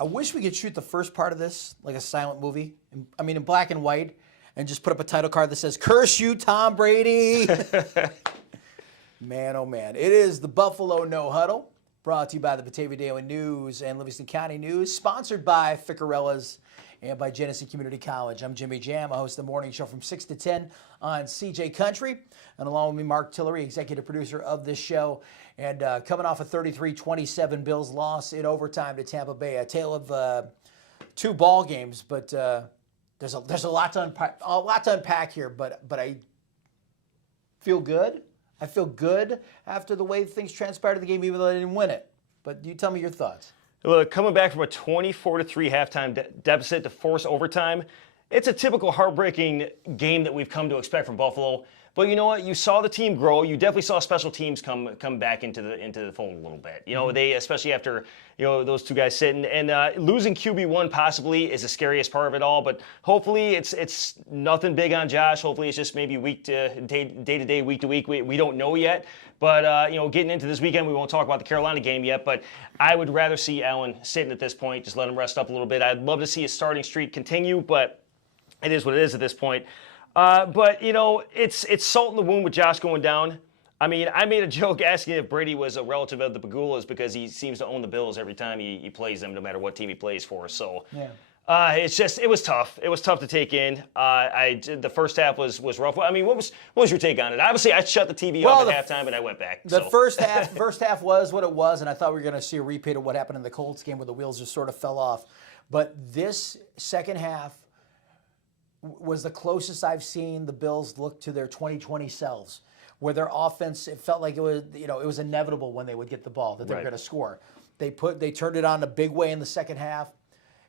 I wish we could shoot the first part of this like a silent movie. In black and white, and just put up a title card that says, "Curse you, Tom Brady." Man, oh man. It is the Buffalo No Huddle, brought to you by the Batavia Daily News and Livingston County News, sponsored by Ficarella's and by Genesee Community College. I'm Jimmy Jam. I host the morning show from 6 to 10 on CJ Country. And along with me, Mark Tillery, executive producer of this show. And coming off a 33-27 Bills loss in overtime to Tampa Bay, a tale of two ball games, but there's a lot to unpack here. But I feel good. I feel good after the way things transpired in the game, even though I didn't win it. But you tell me your thoughts. Well, coming back from a 24-3 halftime deficit to force overtime, it's a typical heartbreaking game that we've come to expect from Buffalo. But you know what? You saw the team grow. You definitely saw special teams come back into the fold a little bit. You know, they, especially after, you know, those two guys sitting, and losing QB1 possibly is the scariest part of it all. But hopefully it's nothing big on Josh. Hopefully it's just maybe day to day, week to week. We don't know yet. But, you know, getting into this weekend, we won't talk about the Carolina game yet, but I would rather see Allen sitting at this point, just let him rest up a little bit. I'd love to see his starting streak continue, but it is what it is at this point. But, you know, it's salt in the wound with Josh going down. I mean, I made a joke asking if Brady was a relative of the Pagulas because he seems to own the Bills every time he plays them, no matter what team he plays for. So it was tough. It was tough to take in. The first half was rough. I mean, what was your take on it? Obviously, I shut the TV off at halftime, and I went back. The first half was what it was, and I thought we were going to see a repeat of what happened in the Colts game where the wheels just sort of fell off. But this second half was the closest I've seen the Bills look to their 2020 selves, where their offense, it felt like it was inevitable when they would get the ball that they were going to score. They turned it on a big way in the second half,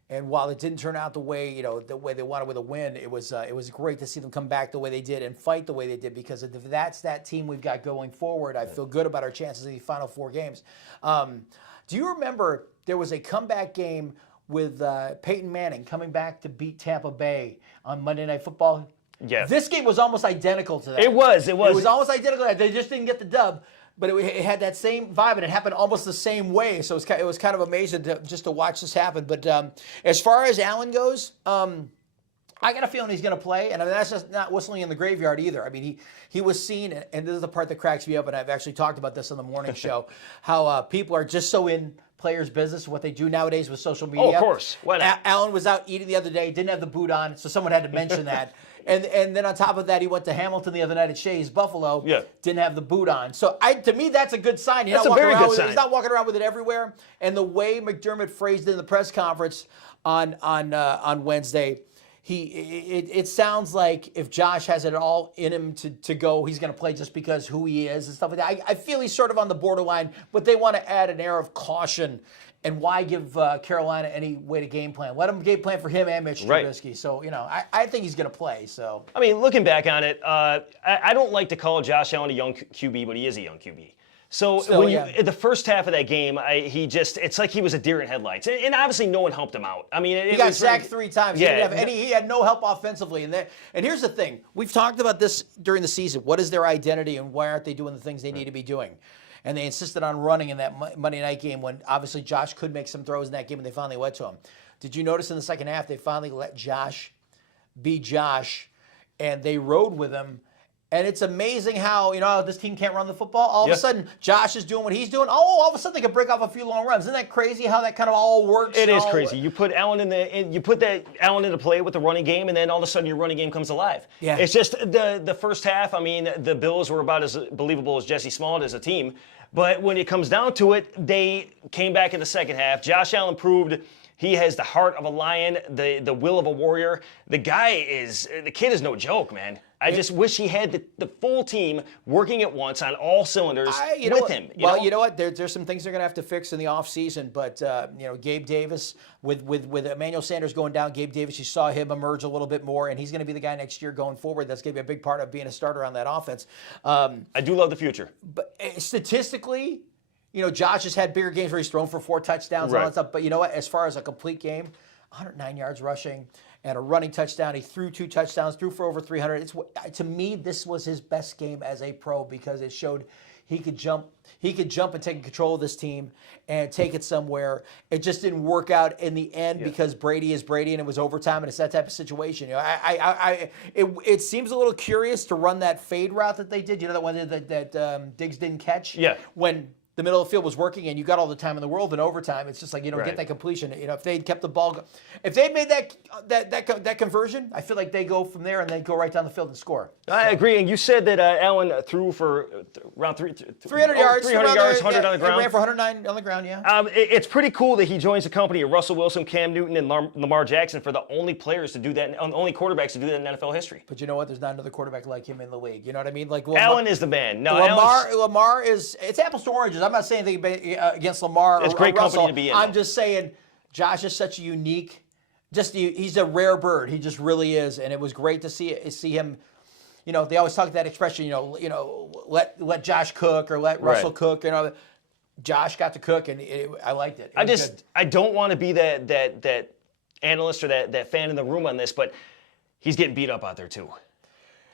and while it didn't turn out the way they wanted with a win, it was great to see them come back the way they did and fight the way they did, because if that's that team we've got going forward, I feel good about our chances in the final four games. Do you remember there was a comeback game with Peyton Manning coming back to beat Tampa Bay on Monday Night Football? Yes. This game was almost identical to that. It was. It was almost identical to that. They just didn't get the dub, but it had that same vibe, and it happened almost the same way. So it was kind of amazing just to watch this happen. But as far as Allen goes, I got a feeling he's going to play, and I mean, that's just not whistling in the graveyard either. I mean, he was seen, and this is the part that cracks me up, and I've actually talked about this on the morning show, how people are just so in players' business, what they do nowadays with social media. Oh, of course. Why not? Allen was out eating the other day, didn't have the boot on, so someone had to mention that. And then on top of that, he went to Hamilton the other night at Shays Buffalo, didn't have the boot on. So to me, that's a good sign. That's a very good sign. He's not walking around with it everywhere. And the way McDermott phrased it in the press conference on Wednesday, it sounds like if Josh has it all in him to go, he's going to play just because who he is and stuff like that. I feel he's sort of on the borderline, but they want to add an air of caution. And why give Carolina any way to game plan? Let them game plan for him and Mitch Trubisky. Right. So, you know, I think he's going to play. So, I mean, looking back on it, I don't like to call Josh Allen a young QB, but he is a young QB. So the first half of that game, it's like he was a deer in headlights, and obviously no one helped him out. I mean, he got sacked 3 times. Yeah, he had no help offensively. And here's the thing: we've talked about this during the season. What is their identity, and why aren't they doing the things they need to be doing? And they insisted on running in that Monday night game when obviously Josh could make some throws in that game, and they finally went to him. Did you notice in the second half they finally let Josh be Josh, and they rode with him? And it's amazing how, this team can't run the football. All of a sudden, Josh is doing what he's doing. Oh, all of a sudden they can break off a few long runs. Isn't that crazy how that kind of all works? It is crazy. You put Allen Allen into play with the running game, and then all of a sudden your running game comes alive. Yeah. It's just the first half. I mean, the Bills were about as believable as Jesse Smollett as a team. But when it comes down to it, they came back in the second half. Josh Allen proved he has the heart of a lion, the will of a warrior. The kid is no joke, man. I just wish he had the full team working at once on all cylinders with him. You know what? There's some things they're going to have to fix in the offseason, but Gabe Davis, with Emmanuel Sanders going down, Gabe Davis, you saw him emerge a little bit more, and he's going to be the guy next year going forward. That's going to be a big part of being a starter on that offense. I do love the future. But statistically, Josh has had bigger games where he's thrown for 4 touchdowns and all that stuff. But you know what? As far as a complete game, 109 yards rushing and a running touchdown. He threw 2 touchdowns, threw for over 300. To me, this was his best game as a pro because it showed he could jump and take control of this team and take it somewhere. It just didn't work out in the end because Brady is Brady, and it was overtime, and it's that type of situation. You know, it seems a little curious to run that fade route that they did. You know, that one that Diggs didn't catch. Yeah. When the middle of the field was working and you got all the time in the world in overtime, it's just like you don't get that completion. You know, if they'd kept the ball, if they'd made that conversion, I feel like they go from there and they go right down the field and score. I agree. And you said that Allen threw for around 300 yards, 300 yards, 100 on the ground. Ran for 109 on the ground. Yeah. It's pretty cool that he joins the company of Russell Wilson, Cam Newton, and Lamar Jackson for the only players to do that, only quarterbacks to do that in NFL history. But you know what? There's not another quarterback like him in the league. You know what I mean? Like Allen is the man. No, Lamar is. It's apples to oranges. I'm not saying anything against Lamar. It's or great Russell. company to be in. I'm just saying, Josh is such a unique. He's a rare bird. He just really is, and it was great to see him. You know, they always talk that expression. You know, let Josh cook or let Russell cook. You know, Josh got to cook, and I liked it. I don't want to be that analyst or that fan in the room on this, but he's getting beat up out there too.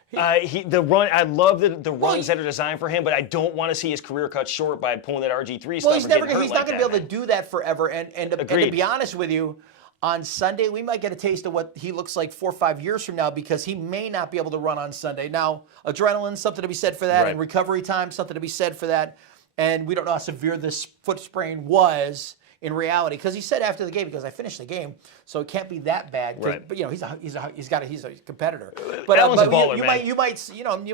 The run, I love the runs that are designed for him, but I don't want to see his career cut short by pulling that RG3 stuff. Well, he's not going to be able to do that forever. And to be honest with you, on Sunday we might get a taste of what he looks like 4 or 5 years from now, because he may not be able to run on Sunday. Now, adrenaline, something to be said for that, and recovery time, something to be said for that. And we don't know how severe this foot sprain was in reality, because he said after the game, because I finished the game, so it can't be that bad. But you know, he's a competitor. But Allen's a baller, man. You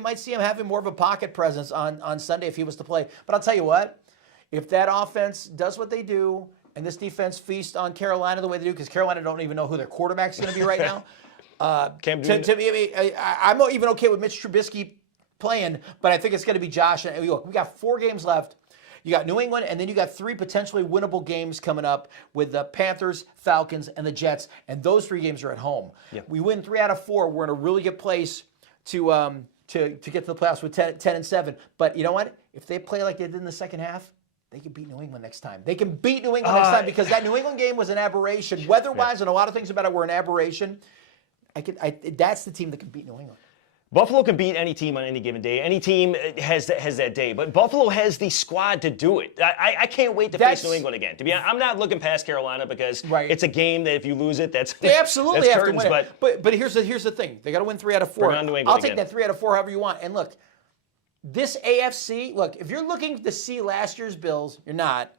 might see him having more of a pocket presence on Sunday if he was to play. But I'll tell you what, if that offense does what they do, and this defense feasts on Carolina the way they do, because Carolina don't even know who their quarterback's going to be right now. To me, I'm even okay with Mitch Trubisky playing, but I think it's going to be Josh. And look, we got 4 games left. You got New England, and then you got 3 potentially winnable games coming up with the Panthers, Falcons, and the Jets, and those 3 games are at home. Yep. We win 3 out of 4. We're in a really good place to get to the playoffs with 10-7. But you know what? If they play like they did in the second half, they can beat New England next time. They can beat New England next time, because that New England game was an aberration. Weather-wise, and a lot of things about it were an aberration. That's the team that can beat New England. Buffalo can beat any team on any given day. Any team has that day, but Buffalo has the squad to do it. I can't wait to face New England again. To be honest, I'm not looking past Carolina, because it's a game that if you lose it, they absolutely have curtains, to win it. But here's the thing: they got to win 3 out of 4. I'll take that 3 out of 4 however you want. And look, this AFC. Look, if you're looking to see last year's Bills, you're not.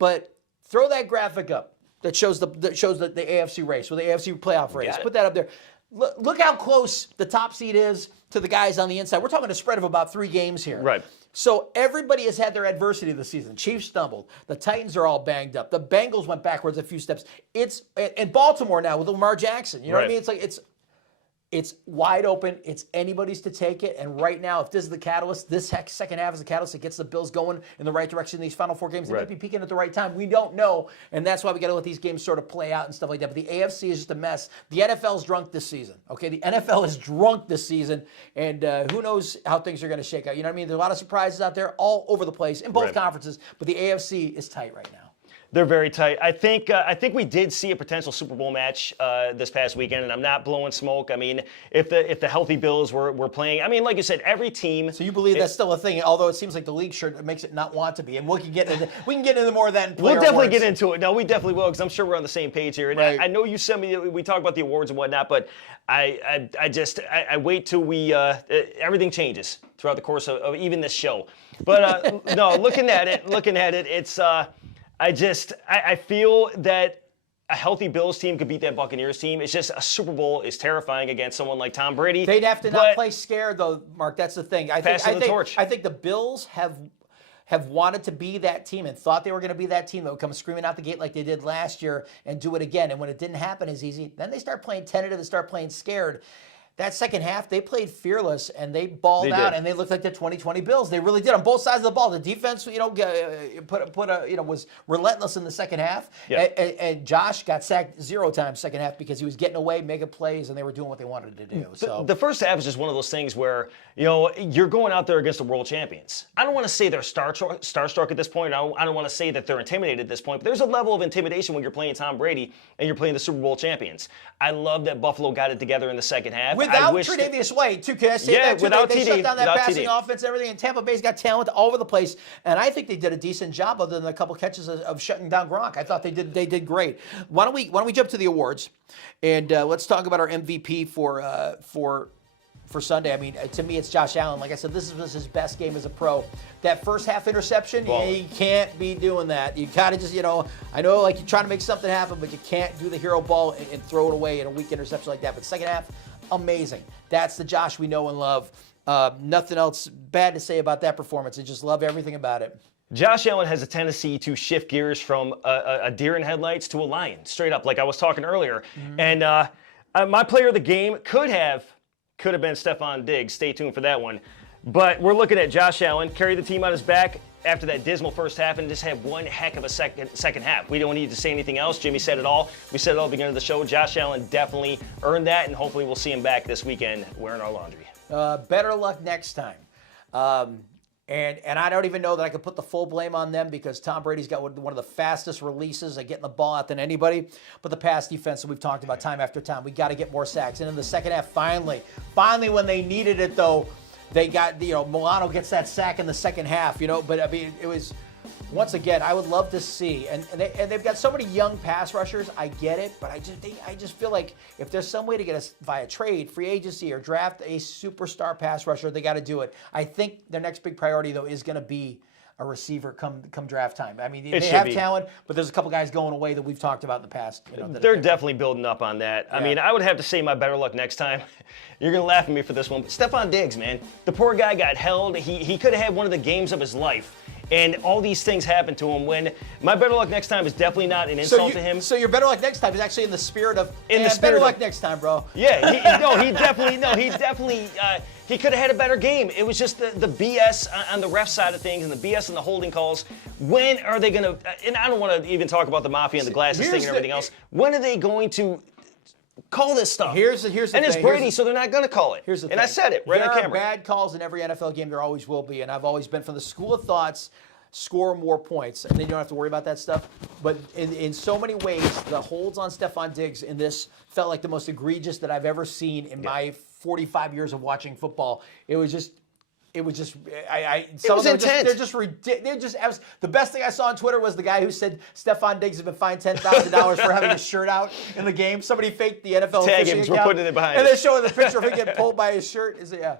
But throw that graphic up that shows the AFC race, or the AFC playoff race. Put that up there. Look how close the top seed is to the guys on the inside. We're talking a spread of about 3 games here. Right. So everybody has had their adversity this season. Chiefs stumbled. The Titans are all banged up. The Bengals went backwards a few steps. It's in Baltimore now with Lamar Jackson. You know what I mean? It's like it's wide open. It's anybody's to take it. And right now, if this is the catalyst, this second half is the catalyst that gets the Bills going in the right direction in these final 4 games. They might be peaking at the right time. We don't know. And that's why we got to let these games sort of play out and stuff like that. But the AFC is just a mess. The NFL's drunk this season. Okay, the NFL is drunk this season. And who knows how things are going to shake out. You know what I mean? There's a lot of surprises out there all over the place in both conferences. But the AFC is tight right now. They're very tight. I think we did see a potential Super Bowl match this past weekend, and I'm not blowing smoke. I mean, if the healthy Bills were playing, I mean, like you said, every team. So you believe that's still a thing, although it seems like the league shirt makes it not want to be, and we can get into more of that. We'll definitely get into it. No, we definitely will, because I'm sure we're on the same page here. And I know you sent me. We talk about the awards and whatnot, but I wait till everything changes throughout the course of even this show. But no, looking at it, it's. I feel that a healthy Bills team could beat that Buccaneers team. It's just a Super Bowl is terrifying against someone like Tom Brady. They'd have to not play scared, though, Mark. That's the thing. I think the Bills have wanted to be that team and thought they were going to be that team that would come screaming out the gate like they did last year and do it again. And when it didn't happen as easy, then they start playing tentative and start playing scared. That second half, they played fearless, and they balled out, and they looked like the 2020 Bills. They really did on both sides of the ball. The defense, was relentless in the second half, and Josh got sacked 0 times second half because he was getting away, making plays, and they were doing what they wanted to do. So the first half is just one of those things where you're going out there against the world champions. I don't want to say they're starstruck at this point. I don't want to say that they're intimidated at this point. But there's a level of intimidation when you're playing Tom Brady and you're playing the Super Bowl champions. I love that Buffalo got it together in the second half. without Tre'Davious White, too. Can I say that, too? Without they TD. shut down that Without passing TD. offense and everything, and Tampa Bay's got talent all over the place. And I think they did a decent job other than a couple catches of shutting down Gronk. I thought they did great. Why don't we jump to the awards, and let's talk about our MVP for Sunday. I mean, to me, it's Josh Allen. Like I said, this was his best game as a pro. That first half interception, you can't be doing that. You got to just, I know like you're trying to make something happen, but you can't do the hero ball and throw it away in a weak interception like that. But second half, amazing. That's the Josh we know and love. Nothing else bad to say about that performance. I just love everything about it. Josh Allen has a tendency to shift gears from a deer in headlights to a lion, straight up, like I was talking earlier. And my player of the game could have been Stephon Diggs. Stay tuned for that one. But we're looking at Josh Allen carry the team on his back after that dismal first half and just have one heck of a second half. We don't need to say anything else. Jimmy said it all. We said it all at the beginning of the show. Josh Allen definitely earned that, and hopefully we'll see him back this weekend wearing our laundry. Better luck next time. And I don't even know that I could put the full blame on them because Tom Brady's got one of the fastest releases at getting the ball out than anybody. But the pass defense that we've talked about time after time, we got to get more sacks. And in the second half, finally when they needed it, though, they got, Milano gets that sack in the second half, But, I mean, it was, once again, I would love to see. And they've got so many young pass rushers. I get it. But I just feel like if there's some way to get us via trade, free agency, or draft a superstar pass rusher, they got to do it. I think their next big priority, though, is going to be a receiver come draft time. I mean, they have talent, but there's a couple guys going away that we've talked about in the past. They're definitely building up on that. Yeah. I mean, I would have to say my better luck next time. You're going to laugh at me for this one, but Stephon Diggs, man. The poor guy got held. He could have had one of the games of his life. And all these things happened to him when my better luck next time is definitely not an insult to him. So your better luck next time is actually in the spirit of better luck next time, bro. Yeah, he could have had a better game. It was just the BS on the ref side of things and the BS on the holding calls. When are they going to, and I don't want to even talk about the mafia and the glasses thing and everything else. When are they going to call this stuff? Here's the and it's Brady, so they're not going to call it. Here's the thing. And I said it right on camera. There are bad calls in every NFL game. There always will be. And I've always been from the school of thoughts, score more points, and then you don't have to worry about that stuff. But in so many ways, the holds on Stephon Diggs in this felt like the most egregious that I've ever seen in my 45 years of watching football. It was intense. They're just ridiculous. The best thing I saw on Twitter was the guy who said Stephon Diggs has been fined $10,000 for having his shirt out in the game. Somebody faked the NFL tag him. account, We're putting it behind. and they're showing the picture of him getting pulled by his shirt. Yeah.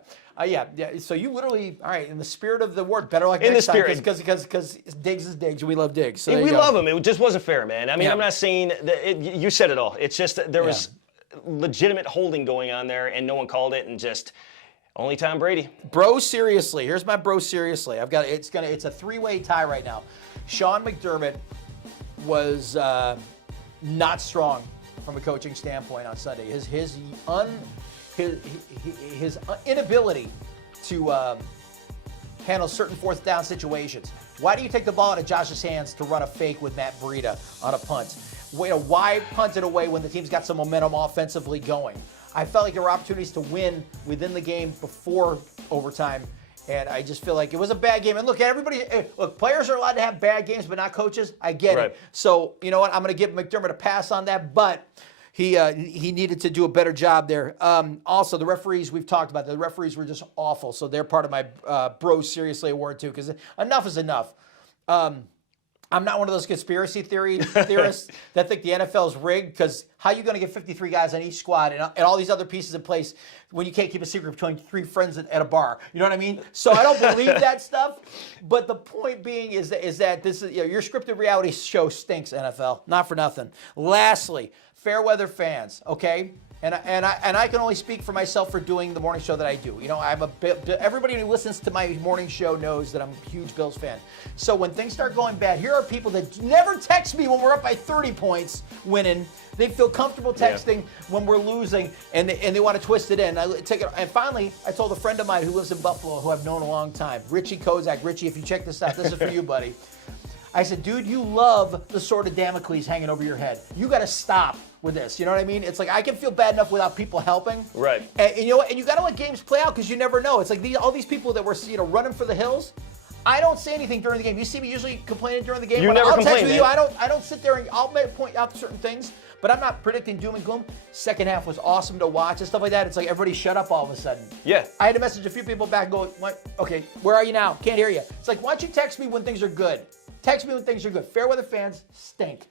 So you literally, all right, in the spirit of the word, better luck next time, because Diggs is Diggs, and we love Diggs. So we love him. It just wasn't fair, man. I mean, I'm not saying that you said it all. It's just that there was legitimate holding going on there, and no one called it, and just only Tom Brady. Bro, seriously. Here's my bro, seriously. It's a three-way tie right now. Sean McDermott was not strong from a coaching standpoint on Sunday. His inability to handle certain fourth down situations. Why do you take the ball out of Josh's hands to run a fake with Matt Breida on a punt? Why punt it away when the team's got some momentum offensively going? I felt like there were opportunities to win within the game before overtime, and I just feel like it was a bad game. And look, players are allowed to have bad games, but not coaches. I get it. So, you know what? I'm going to give McDermott a pass on that, but he needed to do a better job there. Also, the referees, we've talked about, the referees were just awful, so they're part of my Bro Seriously award, too, because enough is enough. I'm not one of those conspiracy theorists that think the NFL is rigged, because how are you going to get 53 guys on each squad and all these other pieces in place when you can't keep a secret between three friends at a bar? You know what I mean? So I don't believe that stuff. But the point being is that this is your scripted reality show stinks, NFL. Not for nothing. Lastly, fair weather fans, okay? And I can only speak for myself for doing the morning show that I do. Everybody who listens to my morning show knows that I'm a huge Bills fan. So when things start going bad, here are people that never text me when we're up by 30 points winning. They feel comfortable texting when we're losing, and they want to twist it in. And finally, I told a friend of mine who lives in Buffalo, who I've known a long time, Richie Kozak. Richie, if you check this out, this is for you, buddy. I said, dude, you love the sword of Damocles hanging over your head. You got to stop with this. You know what I mean? It's like I can feel bad enough without people helping. Right. And you know what? And you got to let games play out, because you never know. It's like all these people that were running for the hills. I don't say anything during the game. You see me usually complaining during the game. You never complain, text with you. I don't sit there and I'll point out certain things. But I'm not predicting doom and gloom. Second half was awesome to watch and stuff like that. It's like everybody shut up all of a sudden. Yeah. I had to message a few people back and go, what? Okay, where are you now? Can't hear you. It's like, why don't you text me when things are good? Text me when things are good. Fairweather fans stink.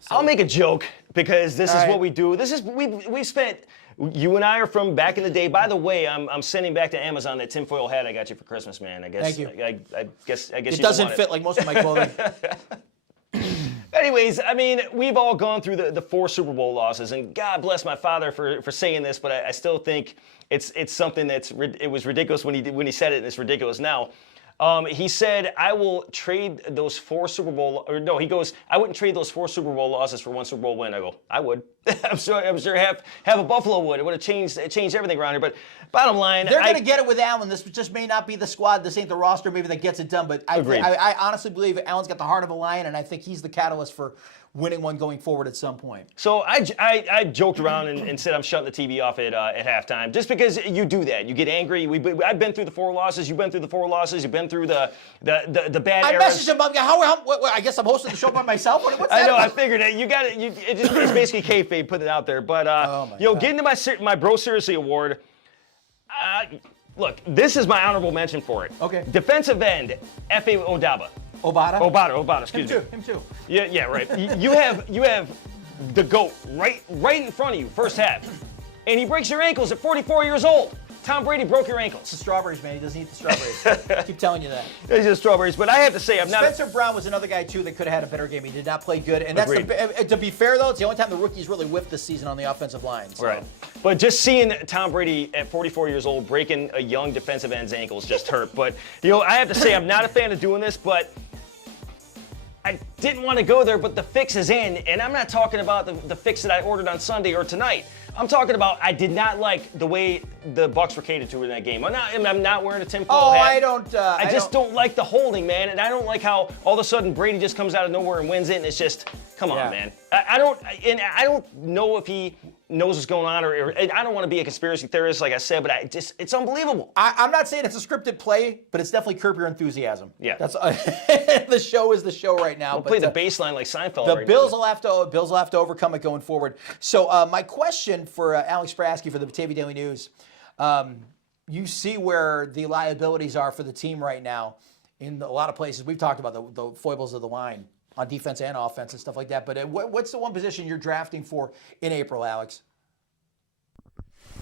So, I'll make a joke because this is right. what we do. This is we spent. You and I are from back in the day. By the way, I'm sending back to Amazon that tinfoil hat I got you for Christmas, man. I guess. Thank you. I guess. It doesn't fit like most of my clothing. Anyways, I mean, we've all gone through the 4 Super Bowl losses, and God bless my father for saying this, but I still think it's something it was ridiculous when he said it, and it's ridiculous now. He said, I will trade those 4 Super Bowl, or no, he goes, I wouldn't trade those 4 Super Bowl losses for 1 Super Bowl win. I go, I would. I'm sure have a Buffalo would. It would have changed everything around here. But bottom line, they're going to get it with Allen. This just may not be the squad. This ain't the roster maybe that gets it done. But I honestly believe Allen's got the heart of a lion, and I think he's the catalyst for winning one going forward at some point. So I joked around and said I'm shutting the TV off at halftime just because you do that. You get angry. I've been through the 4 losses. You've been through the 4 losses. You've been through the bad I eras. messaged him. I guess I'm hosting the show by myself. What's that I know. about? I figured it. You got it. It's basically kayfabe. Put it out there. But getting to my Bro Seriously award. Look, this is my honorable mention for it. Okay. Defensive end, F.A. Obada. Obada, excuse me. Him too. Yeah, right. You have the GOAT right in front of you, first half. And he breaks your ankles at 44 years old. Tom Brady broke your ankles. It's the strawberries, man. He doesn't eat the strawberries. I keep telling you that. It's just strawberries. But I have to say, I'm not. Spencer Brown was another guy, too, that could have had a better game. He did not play good. And that's to be fair, though, it's the only time the rookies really whiffed this season on the offensive line. So. Right. But just seeing Tom Brady at 44 years old breaking a young defensive end's ankles just hurt. But, I have to say, I'm not a fan of doing this, but I didn't want to go there, but the fix is in. And I'm not talking about the fix that I ordered on Sunday or tonight. I'm talking about I did not like the way the Bucks were catered to in that game. I'm not wearing a tinfoil hat. I just don't like the holding, man. And I don't like how all of a sudden Brady just comes out of nowhere and wins it. And it's just, come on, man. I don't know if he knows what's going on, or I don't want to be a conspiracy theorist, like I said, but it's unbelievable. I'm not saying it's a scripted play, but it's definitely Curb Your Enthusiasm. Yeah. That's the show is the show right now. We'll play the bass line like Seinfeld. The right Bills now. will have to overcome it going forward. So my question for Alex Sprasky for the Batavia Daily News, you see where the liabilities are for the team right now in a lot of places. We've talked about the foibles of the line on defense and offense and stuff like that. But what's the one position you're drafting for in April, Alex?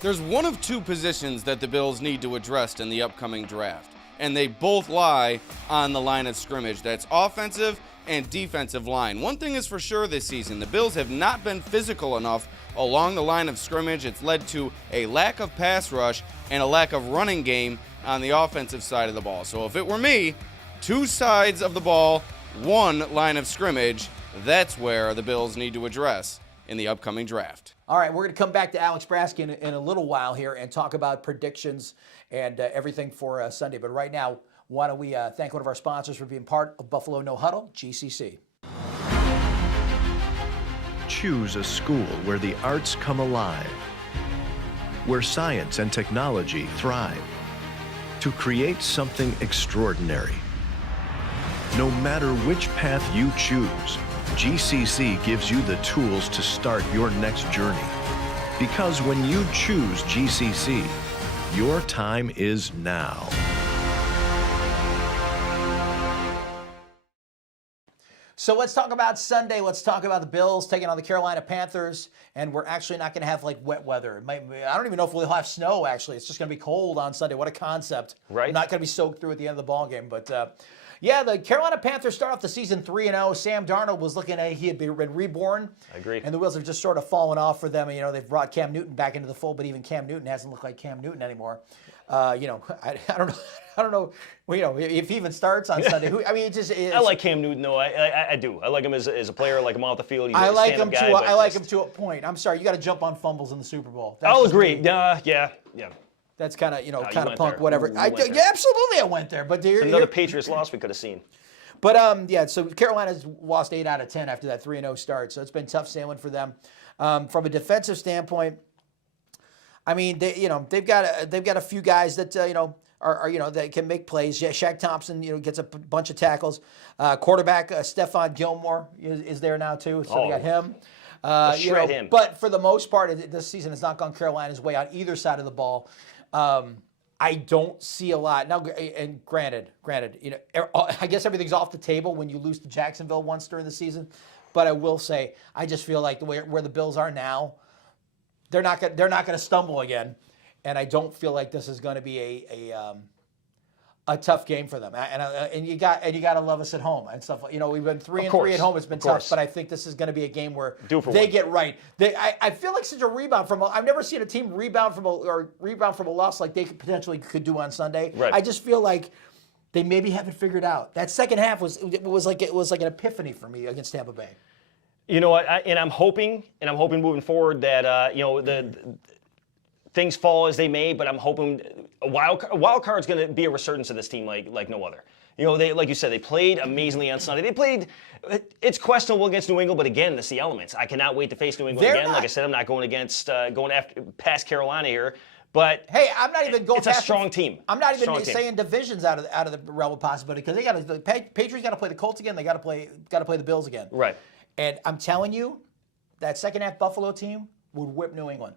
There's one of 2 positions that the Bills need to address in the upcoming draft, and they both lie on the line of scrimmage. That's offensive and defensive line. One thing is for sure this season, the Bills have not been physical enough along the line of scrimmage. It's led to a lack of pass rush and a lack of running game on the offensive side of the ball. So if it were me, 2 sides of the ball, 1 line of scrimmage, that's where the Bills need to address in the upcoming draft. All right, we're going to come back to Alex Sprasky in a little while here and talk about predictions and everything for Sunday. But right now, why don't we thank one of our sponsors for being part of Buffalo No Huddle, GCC. Choose a school where the arts come alive, where science and technology thrive, to create something extraordinary. No matter which path you choose, GCC gives you the tools to start your next journey. Because when you choose GCC, your time is now. So let's talk about Sunday. Let's talk about the Bills taking on the Carolina Panthers. And we're actually not going to have like wet weather. I don't even know if we'll have snow, actually. It's just going to be cold on Sunday. What a concept. Right. I'm not going to be soaked through at the end of the ball game. But yeah, the Carolina Panthers start off the season 3-0. Sam Darnold was looking at he had been reborn. I agree. And the wheels have just sort of fallen off for them. And, they've brought Cam Newton back into the fold, but even Cam Newton hasn't looked like Cam Newton anymore. I don't know. I don't know. If he even starts on Sunday. I like Cam Newton though. I do. I like him as a player. I like him off the field. He's I a like him guy, too. I like him to a point. I'm sorry. You got to jump on fumbles in the Super Bowl. I'll agree. Yeah. That's kind of kind of went punk. there. Whatever. You went there. Yeah, absolutely. I went there. But Another Patriots loss we could have seen. But yeah, so Carolina's lost 8 out of 10 after that 3-0 start. So it's been tough sailing for them. From a defensive standpoint, I mean, they've got a few guys that are that can make plays. Yeah, Shaq Thompson gets a bunch of tackles. Quarterback Stephon Gilmore is there now too. So they got him. Shred him. But for the most part, this season has not gone Carolina's way on either side of the ball. I don't see a lot now. And granted, I guess everything's off the table when you lose to Jacksonville once during the season. But I will say, I just feel like the way where the Bills are now, they're not going to stumble again, and I don't feel like this is going to be a tough game for them. And you got to love us at home and stuff. We've been 3-3 at home. It's been tough, but I think this is going to be a game where they get right. I feel like such a rebound from. I've never seen a team rebound from a loss like they potentially could do on Sunday. Right. I just feel like they maybe haven't figured out. That second half was like an epiphany for me against Tampa Bay. You know what? I'm hoping moving forward that the things fall as they may, but I'm hoping a wild card's going to be a resurgence of this team like no other. They, like you said, they played amazingly on Sunday. It's questionable against New England, but again, it's the elements. I cannot wait to face New England again. Like I said, I'm not going past Carolina here. But hey, I'm not even going. It's a strong team. I'm not even saying divisions out of the realm of possibility because the Patriots got to play the Colts again. They got to play the Bills again. Right. And I'm telling you, that second half Buffalo team would whip New England.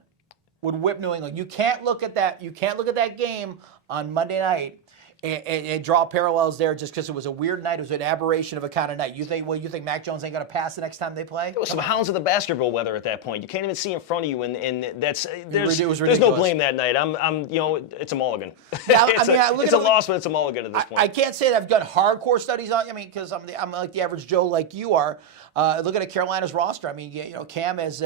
You can't look at that. You can't look at that game on Monday night and draw parallels there just because it was a weird night. It was an aberration of a kind of night. You think Mac Jones ain't going to pass the next time they play? It was some hounds of the Baskerville weather at that point. You can't even see in front of you, and there's no blame that night. It's a mulligan. Yeah, it's a loss, but it's a mulligan at this point. I can't say that I've done hardcore studies on. Because I'm like the average Joe, like you are. Looking at Carolina's roster, Cam is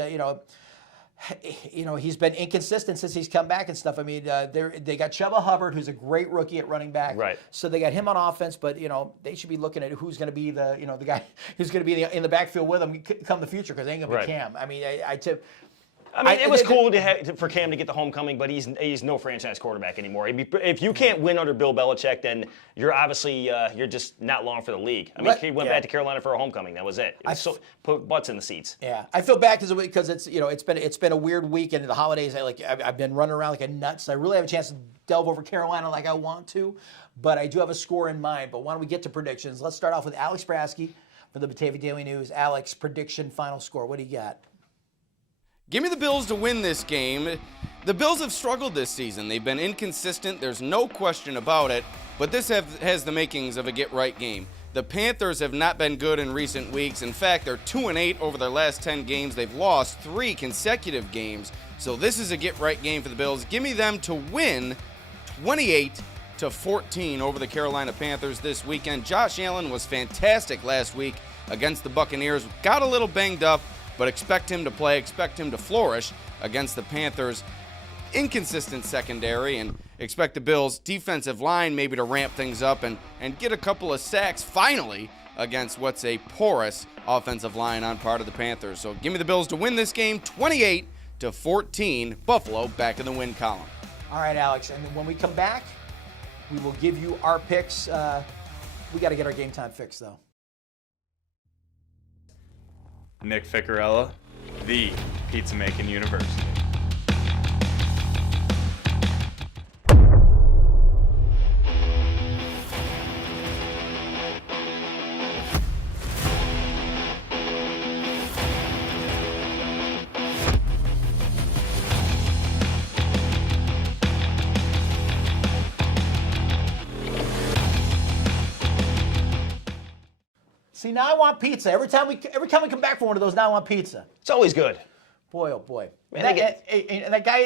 he's been inconsistent since he's come back and stuff. They got Chuba Hubbard, who's a great rookie at running back. Right. So they got him on offense, but they should be looking at who's going to be the guy who's going to be in the backfield with him come the future because they ain't going to be Cam. It was cool for Cam to get the homecoming, but he's no franchise quarterback anymore. If you can't win under Bill Belichick, then you're obviously you're just not long for the league. He went back to Carolina for a homecoming. That was it. Put butts in the seats. Yeah, I feel bad because it's been a weird week and the holidays. I've been running around like a nut, so I really have a chance to delve over Carolina like I want to, but I do have a score in mind. But why don't we get to predictions? Let's start off with Alex Brasky from the Batavia Daily News. Alex, prediction, final score. What do you got? Give me the Bills to win this game. The Bills have struggled this season. They've been inconsistent. There's no question about it. But this has the makings of a get-right game. The Panthers have not been good in recent weeks. In fact, they're 2-8 over their last 10 games. They've lost 3 consecutive games. So this is a get-right game for the Bills. Give me them to win 28-14 over the Carolina Panthers this weekend. Josh Allen was fantastic last week against the Buccaneers. Got a little banged up, but expect him to play, expect him to flourish against the Panthers' inconsistent secondary, and expect the Bills' defensive line maybe to ramp things up and get a couple of sacks finally against what's a porous offensive line on part of the Panthers. So give me the Bills to win this game, 28-14, Buffalo back in the win column. All right, Alex, and when we come back, we will give you our picks. We got to get our game time fixed, though. Nick Ficarella, the Pizza Making University. See, now I want pizza. Every time we come back from one of those, now I want pizza. It's always good. Boy, oh boy. Man, And that guy